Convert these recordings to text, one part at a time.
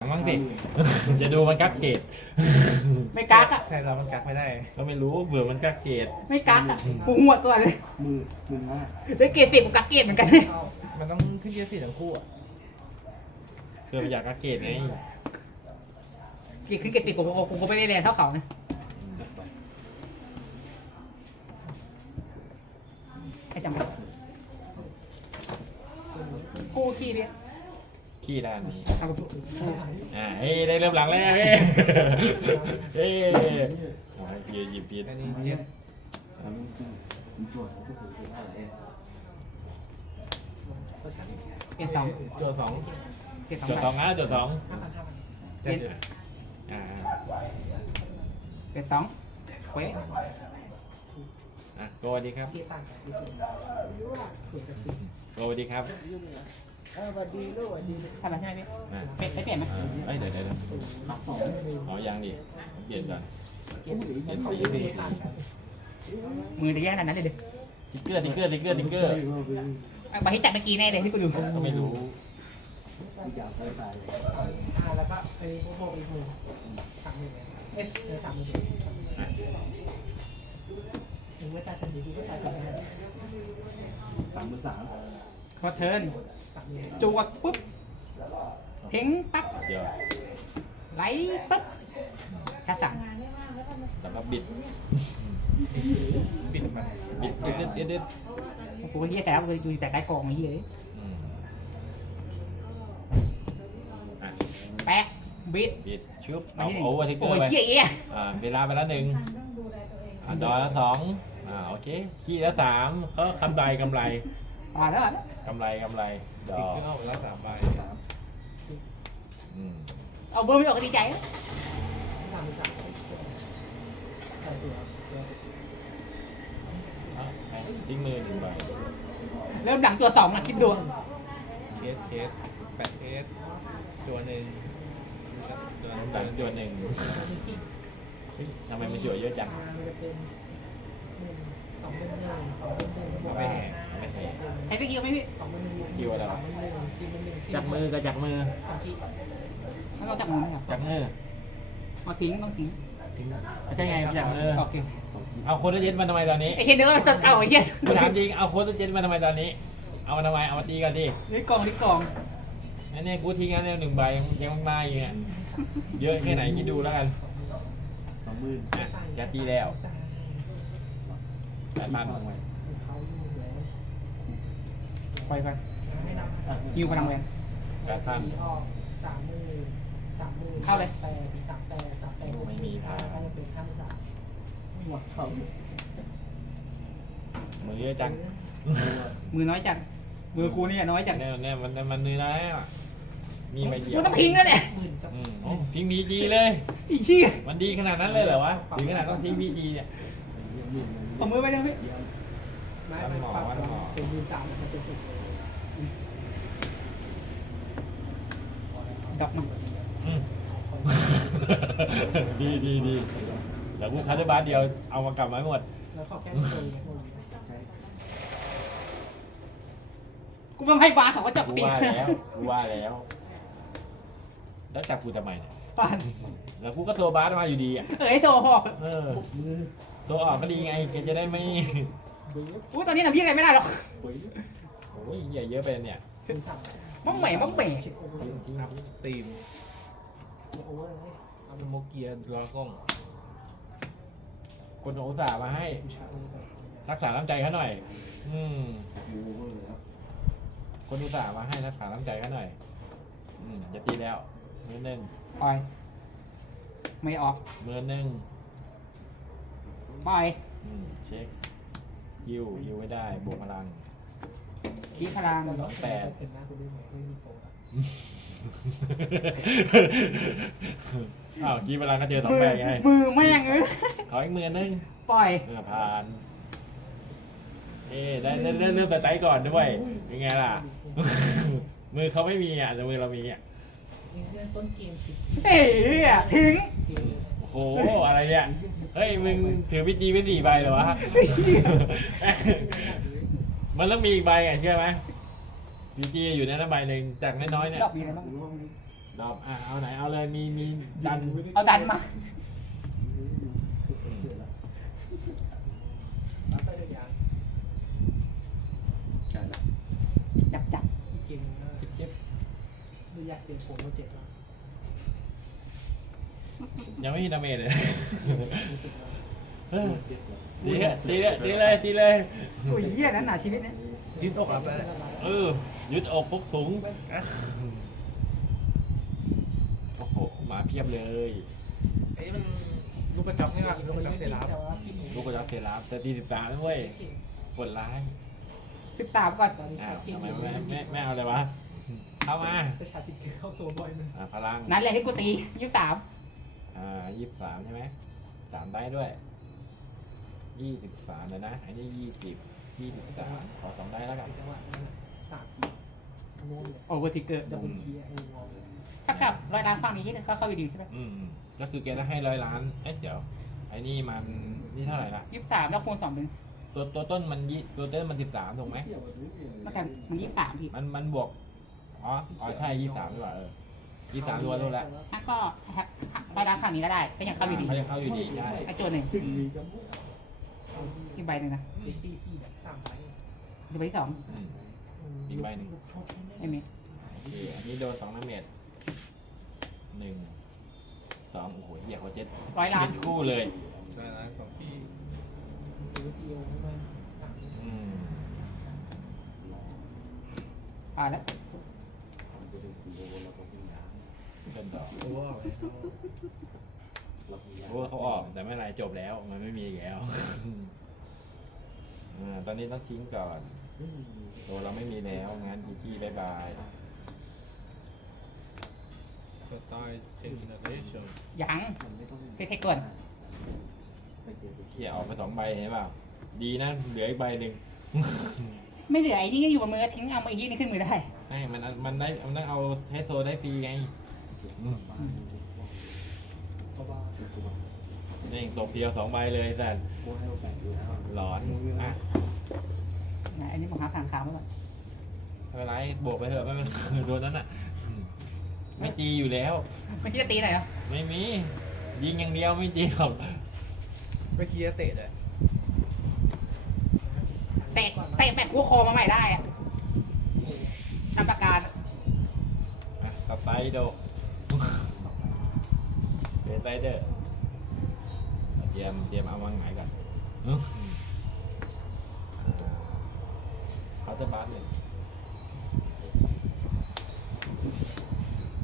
มั้งสิ จะดูมันกักเกตไม่กักอะ ใช่เรามันกักไม่ได้ ก็ไม่รู้เบื่อมันกักเกตไม่กักอะกูหัวดก่อนเลย มือมือมากได้เกรดสิบกูกักเกรดเหมือนกันมันต้องขึ้นเกียร์สี่ทั้งคู่อะเพื่อไปอยากกักเกตไงเกรดขึ้นเกรดสิบกูกูกูไม่ได้เรียนเท่าเขานะให้จำไว้กูขี้เรียน ขี้ด้านนี้เอากูอ่าเฮ้ยได้เริ่มหลังแล้วเฮ้ยเฮ้ยเอาให้เพียหยิบเพียอันนี้เจ็ดทำจริงมีโจทย์ก็คือได้เองเปลี่ยนสองโจทย์สองเปลี่ยนสองโจทย์สองนะโจทย์สองเปลี่ยนอ่าเปลี่ยนสองเว้ยอะโกสวัสดีครับโกสวัสดีครับ ทำอะไรใช่ไหมพี่อะเปลี่ยนไม่เปลี่ยนไหมอ่าเอ้ยเดี๋ยวเดี๋ยวเดี๋ยวสองอ๋อยังดิเปลี่ยนก่อนเปลี่ยนสีสีสีมือจะแย่ขนาดนั้นเลยดิติ๊กเกอร์ติ๊กเกอร์ติ๊กเกอร์ติ๊กเกอร์เอาไปที่จัดเมื่อกี้แน่เลยที่กูดูก็ไม่รู้ทุกอย่างใช้ตายเลยอ่าแล้วก็ไปโบกอีกหนึ่งสามหนึ่งเอสเหลือสามหนึ่งอะถึงเมื่อตาทันทีที่ก็ตายถึงแล้วสามมือสามขอเทิร์นสามหนึ่ง จวดปุ๊บทิ้งปั๊บเดี๋ยวไหลปั๊บชาร์จสามแล้วก็บิดปิดมันบิดบิดบิดบิดบิดกูก็เฮียแต่แล้วกูอยู่แต่ใต้กองไอ้เฮียอืมอะแปะบิดบิดชุบมาเอาที่หนึ่งโอเวอร์ทิกเกอโอ้ร์ยไปเฮียเอี้ยอ่าเวลาไปแล้วหนึ่งอ่าดอละสองอ่าโอเคขี้ละสามเขากำไรกำไร อ่าแล้วอะกำไรกำไรดติดอเครื่องเอาไปแล้วสามใบอืมเอาเบอร์ไม่ออกก็ดีใจนะสามสามใส่ตัวเอาไปทิ้งมือหนึ่งใบเริ่มหลังตัวสองนะคิดดูเคสเคสแปดเคสตัวหนึ่งตัวน้ำหตาลนึ่งจวนหนึ่งเฮ้ยทำไมมันจวดเยอะจัง มันจะเป็นหนึ่ง สองเป็นหนึ่งสองเป็นหนึ่งบวกไม่แห่ไม่แห่ใช้สกิลไหมพี่สองเป็นหนึ่งคิวอะไรวะสามเป็นหนึ่งสี่เป็นหนึ่งสี่จับมือกับจับมือสองที่ถ้าเราจับมือไม่เหรอจับมือมาทิ้งต้องทิ้งไม่ใช่ไงจับมือโอเคเอาโคตรเย็นมาทำไมตอนนี้ไอ้เฮียเนื้อตัวเก่าไอ้เฮียกูถามจริงเอาโคตรเย็นมาทำไมตอนนี้ เอามาทำไมเอามาตีกันดินี่กองนี่กองอันนี้กูทิ้งอันนี้หนึ่งใบยังไม่มาอยู่เนี่ยเยอะแค่ไหนคิดดูแล้วกันสองมืออะจะตีแล้ว แปดพันเขาอยู่แล้วปล่อยไปให้นับฮิวพลังแวนแปดพันออกสามหมื่นสามหมื่นเข้าเลยแปดสามแปดสามแปดไม่มีทางก็จะเป็นห้าสามหัวเขามือเยอะจังมือน้อยจัดมือกูเนี่ยน้อยจัดเนี่ยเนี่ยมันมันมือนะมีใบเดียวกูต้องทิ้งแล้วเนี่ยหมื่นกับอืมโอ้ทิ้งพีจีเลยไอ้เหี้ยมันดีขนาดนั้นเลยเหรอวะถึงขนาดต้องทิ้งพีจีเนี่ย เอามือไปเลยพี่ไม้ไม้ปรับเป็นหมื่นสามมันเป็นจุดดับมาอืมดีดีดีเดี๋ยวกูคัดได้บาสเดียวเอามากลับมาให้หมด แล้วขอแค่ตัวนี้กูไม่ให้บาร์เขาก็จับกูตีว่าแล้วกูว่าแล้ว แล้วจับกูทำไมเนี่ยปานแล้วกูก็ตัวบาสมาอยู่ดีอะเอ้ยโตหอกเออมือ ตัวออกก็ดีไงแกจะได้ไม่อู้ตอนนี้ทำยี่อะไรไม่ได้หรอกโอ้ยอย่าเยอะไปเนี่ยหมื่นสามมั่งแหม่มั่งแหม่เช็คโอเวอทิ้งร์ทิ้งอัพทิ้งตีมโอเวอร์เลยเอาโมเกียรอกล้องคนอุตส่าห์มาให้ผู้ชายเลยแบบรักษาน้ำใจเขาหน่อย อืมดูเวอร์แล้วคนอุตส่าห์มาให้รักษาน้ำใจเขาหน่อย อืมจะตีแล้วมือหนึ่งปล่อยไม่ออกมือหนึ่ง ปล่อยอืมเช็คยิวยิวไม่ได้บวกพลัง คีพลังแล้วก็เป็นหน้าคุณด้วยไหมไม่มีโซ่อ้าวคีพลังก็เจอสองแปดไงมือแม่งเอ้ยขออีกมือหนึงปล่อยเออผ่านเอ้ได้ได้ได้เริ่มสไตล์ก่อนด้วยเป็นไงล่ะ มือเขาไม่มีอะแต่มือเรามีอะยิงเล่นต้นเกมสิบเฮ้ยทิ้ง เกม โอ้โหอะไรเนี่ย เฮ้ยมึงถือพีจีไปสี่ใบเหรอวะ มันต้องมีอีกใบไงเชื่อไหมพีจีอยู่ในนั้นใบหนึ่งจากน้อยๆเนี่ยดอกมีอะไรบ้างหรือว่าดอมอะเอาไหนเอาเลยมีมีดันเอาดันมารับไปเลยยางใช่ละจับจับอีกเกมนึงนะเจ็บเจ็บดูอยากเกมผมก็เจ็บแล้ว ยังไม่มีดาเมจเลยเออเจ็บแล้วตีเลยตีเลยตีเลยตีเลยโอ้ยเหี้ยนั้นหนาชีวิตเนี่ยยืดอกรับไปเลยเออยึดอกปุ๊บถุงโอ้โหมาเพียบเลยไอ้มันลูกกระจับนี่ว่ะลูกกระจับเซราฟแต่ว่าพี่ลูกกระจับเซราฟแต่ตีสิบสามด้วยปวดร้ายสิบสามก่อนตอนนี้อ้าชาวติทำไมไม่ไม่ไม่เอาเลยวะเข้ามาแต่ชาติเกมเข้าโซนบ่อยเลยอะพลังนั้นแหละที่กูตียี่สิบสาม อ่ายี่สิบสามใช่ไหมสามได้ด้วยยี่สิบสามเลยนะ อันนี้ยี่สิบยี่สิบสามขอสองได้แล้วกัน จังหวะนั้นสามงงเลยโอเวอร์ทิกเกอร์ดับเบิลคีย์งงเลยถ้ากับรอยดันฝั่งนี้ก็เข้าไปดีใช่ไหมอืมอืมก็คือแกจะให้ร้อยล้าน เอ๊ะเดี๋ยว ไอ้นี่มันนี่เท่าไหร่ละยี่สิบสามแล้วคูณสองเป็นตัวตัวต้นมันยี่ตัวต้นมันสิบสามถูกไหม เกี่ยวกับนี้เองแล้วกันมันยี่สิบสามพี่ มันมันบวก อ๋อ อ๋อใช่ยี่สามดีกว่าเออ ยี่สามตัวรู้แล้วถ้าก็รอยดันฝั่งนี้ก็ได้ ก็ยังเข้าอยู่ดีเขายังเข้าอยู่ดีใช่ไอ้ตัวหนึ่งถึงมีจมูกอีกใบหนึ่งนะตีตีสี่แบบสามไปอีกใบที่สองอืมอีกใบหนึ่งไม่มีโอเคอันนี้โดนสองน้ำเม็ดหนึ่งสองโอ้โหเหี้ยเขาเจ็ดร้อยล้าน เจ็ดคู่เลยได้ร้านของพี่ตีซีโอมาอืม อ่าแล้ว มันจะเป็นสีโอเราต้องมีน้ เป็นดอกโอ้โหำเรามีเพราะว่าเขาออกแต่ไม่เป็นไรจบแล้ว มันไม่มีอีกแล้วอ่าตอนนี้ต้องทิ้งก่อนตัวเราไม่มีแล้วงั้นจีจี้บายบายสไตล์เจเนอเรชั่นยังมันไม่ต้องเซตเทคก่อนไปเจอเขี่ยออกไปสองใบเห็นเปล่าดีนะเหลืออีกใบหนึ่งไม่เหลือไอ้นี่ก็อยู่บนมือทิ้งเอามาอีกนี่ขึ้นมือได้ให้มันมันได้มันต้องเอาเทสโซได้ฟรีไง เบานี่ตกเดียวสองใบเลยแต่โค้ให้โอกาสดูนะหลอนอะนะอันนี้ผมหาทางขาวไว้ก่อนไม่เป็นไรบวกไปเถอะไม่เป็นไรโดนนั้นอะอืมไม่จีอยู่แล้วไม่คิดจะตีไหนอยเหรอไม่มี ยิงอย่างเดียวไม่จีหรอกเมื่อกี้จะเตะเลยเตะเตะแบกหัวคอมาใหม่ได้อะทำประกาศอะกลับไปโด เป็นไรเดอร์เตรียมเตรียมเอาวางไหนก่อนอื้ออ่าเขาจะบัสเลย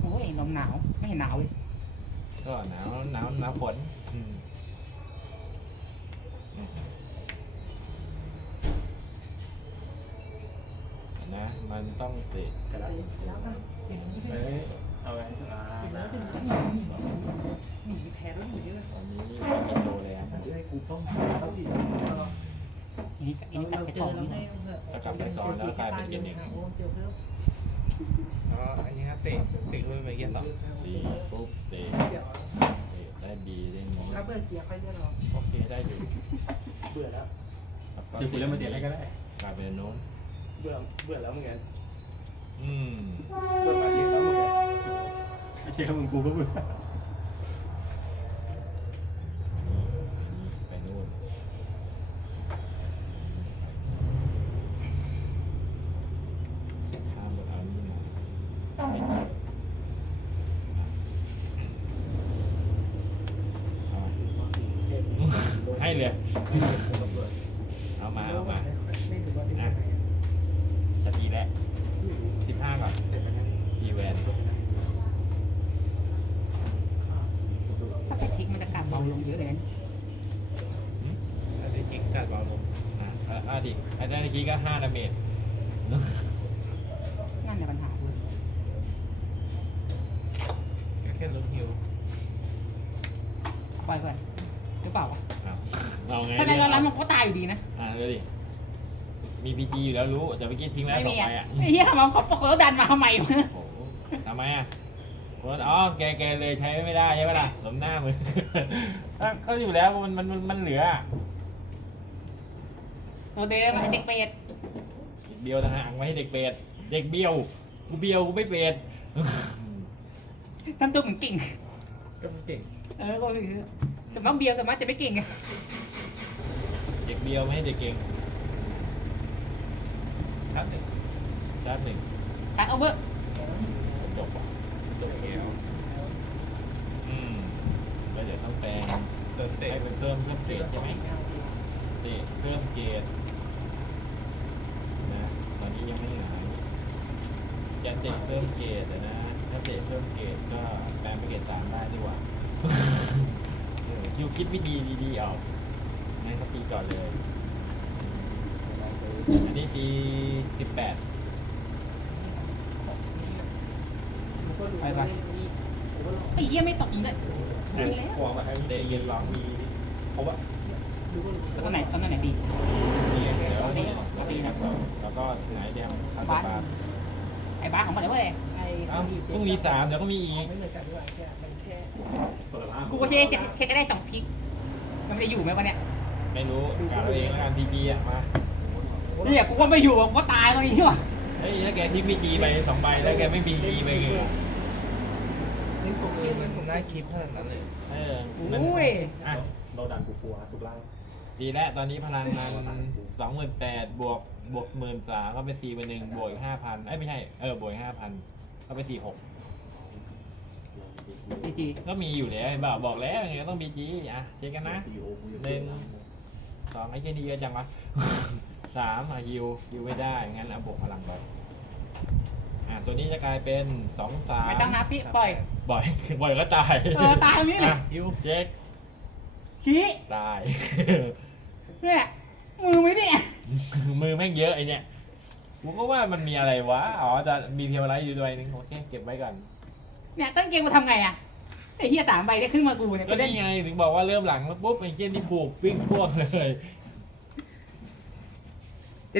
โอ้ยลมหนาว ไม่เห็นหนาวเลยก็หนาวหนาวหนาวฝนอืมอืมนะ มันต้องติดกระดาษแล้วนะเห็นเฮ้ย เอาไงอ่าแล้วเป็นหนีแพ้แล้วหนีเลยตอนนี้ไม่มีโตแล้วให้กูต้องต้องดีอันนี้อันนี้ตัดกระเจอแล้วนี่ให้ก็กลับไปก่อนแล้วกลายเป็นเกมหนึ่งอ้เจออันนี้ครับเตะเตะลุยไปเกียร์สองตีปุ๊บเตะเตะได้บีได้นี้ถ้าเบิร์เกียร์ค่อยเรียกเราโอเคได้อยู่เบื่อแล้วคือคุณเล่นมาเตะอะไรก็ได้กลายเป็นโน้นเบื่อเบื่อแล้วเมึงไงอืมเบื่อมาเยอะแล้วมึงไงไม่ใช่มึงกูก็ เบื่อ ไปนู่นข้ามไปเอานี่มาไม่เจ็บเอามาให้เลย เอามา เอามา ไม่รู้ว่าเป็นยังไง จะทีแล้วสิบห้าก่อน แต่มันยัง ทีแวน ถ้าไปทิ้งมันจะกลับเบาลงเยอะเลยนะ อันนี้จิงกัดบอลลง อะอะอะดิ ไอ้ด้านเมื่อกี้ก็ห้าดาเมจนั่นแหละปัญหาก็แค่ลุ้นฮิวปล่อยก่อนหรือเปล่าวะอ้าวเอาไงถ้าในดีร้อนๆมันก็ตายอยู่ดีนะ อะเดี๋ยวดิ มีพีจีอยู่แล้วรู้ แต่เมื่อกี้ทิ้งแล้วไม่สอมีงอะใบอะไอ้เหี้ยมันเขาปกติดันมาทำไมวะ โอ้โหทำไมอะคนอ๋อแกแกเลยใช้ไม่ได้ใช่ไหมล่ะสมหน้ามืออะก็อยู่แล้วมันมันมันมันเหลืออะ ตัวเดิมมันเด็กเป็ดเด็กเบี้ยวต่างหากไม่ให้เด็กเปรตเด็กเบี้ยวกูเบี้ยวกูไม่เปรตทำตัวเหมือนเก่ง ก็เก่งเออก็คือสมมติเบียวสมมติจะไม่เก่งไงเด็กเดียวไม่ให้เด็กเก่งครับหนึ่งด้านหนึ่งทางเอาเบอร์จบว่ะจบแล้วอืมแล้วเดี๋ยวต้องแปลงเติมเตะให้เป็นเพิ่มเพิ่มเกรดใช่ไหมเตะเพิ่มเกรดนะตอนนี้ ยังไม่หายจะเตะเพิ่มเกรดอะนะ ถ้าเตะเพิ่มเกรดก็แปลงเป็นเกรดสามได้ดีกว่าเออคิวคิดวิธีดีๆออกไม่เขาตีก่อนเลย อันนี้ตีสิบแปด ไปไป ไอ้เหี้ยไม่ตกอีกเลยดีแล้วควงมาให้เตะเย็นลองมีเพราะว่าแล้วตอนไหนตอนไหนดี นี่เดี๋ยวนี่แล้วตีครับแล้วก็ไหนเดียวคาร์บาไอ้บ้าของมันเลยเว้ยไอ้เอ้าต้องมีสามเดี๋ยวก็มีอีกไม่เหมือนกันด้วยแค่มันแค่กูก็เช็คเช็คได้สองทิกมันไม่ได้อยู่ไหมวะเนี่ยไม่รู้กาเราเองแล้วกันพีจีอะมาเนี่ยกูก็ไม่อยู่กูก็ตายตรงนี้ว่ะเฮ้ยถ้าแกทิ้งพีจีไปสองใบแล้วแกไม่มีจีไปเลยนี่ผมเล่งนมันน่าคิดขนานั้นเลยเออมันอุ้ยอะเราดันกูฟัวทุกไล่ ดีแล้วตอนนี้พลังมันสองหมื่นแปดบวกบวกหมื่นสามก็เป็นสี่เป็นหนึ่งบวกอีกห้าพันเอ้ยไม่ใช่เออบวกห้าพันก็เป็นสี่หกจีจีก็มีอยู่แล้วเห็นเปล่าบอกแล้วยังไงก็ต้องบีจีอะเช็คกันนะซีโอกูยังหนึ่งสองไอ้แค่นี้เยอะจังวะสามอะฮิวฮิวไม่ได้งั้นเอาบวกพลังไปอะตัวนี้จะกลายเป็นสองสามไม่ต้องนับพี่ปล่อยบ่อยบ่อยก็ตายเออตายตรงนี้เลยอะฮิวเช็ค ขี้ตาย เนี่ยมือไม่เนี่ยมือแม่งเยอะไอเนี่ยกูก็ว่ามันมีอะไรวะ อ๋อจะมีเพียวไรอยู่ด้วยนึงโอเคเก็บไว้ก่อนเนี่ยต้นเกมกูทำไงอะไอ้เหี้ยสามใบได้ขึ้นมากูเนี่ยก็กูเล่ได้นไง ถึงบอกว่าเริ่มหลังแล้วปุ๊บไอ้เกี้ยนี่บุกวิ่งพวกเลย